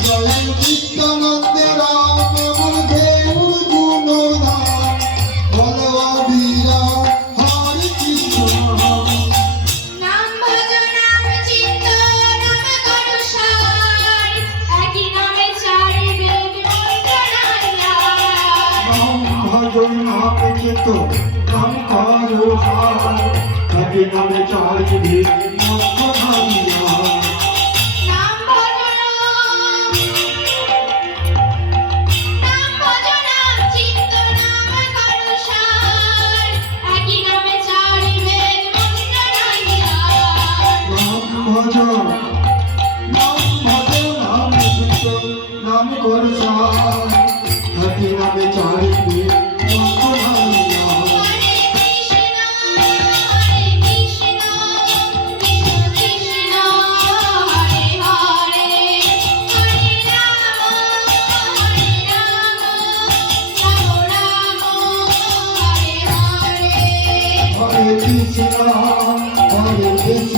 জয় কীর্তনন্দে রাম আমার आप चित हम कारो हार कभी हम चारी भी मस्त हरिया নামে চারি কৃষ্ণ হরে কৃষ্ণ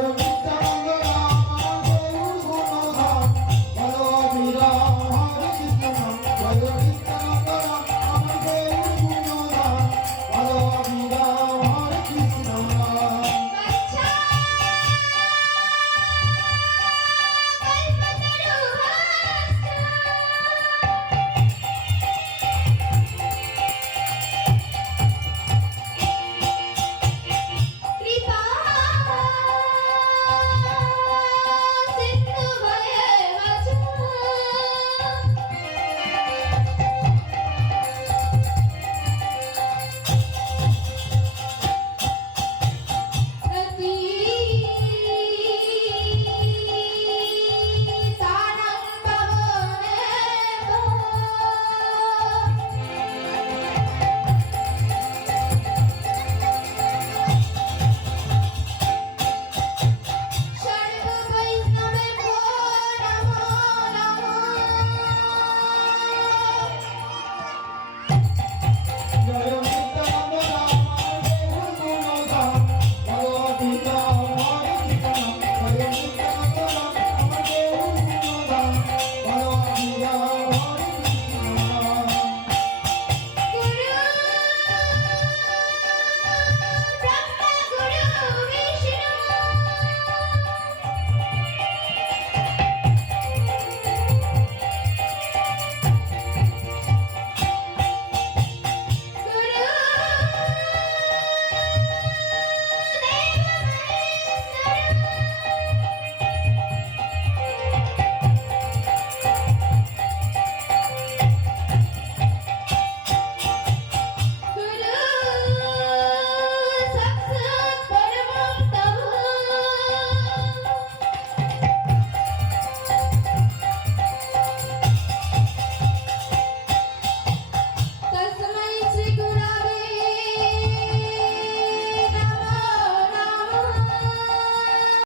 Thank you.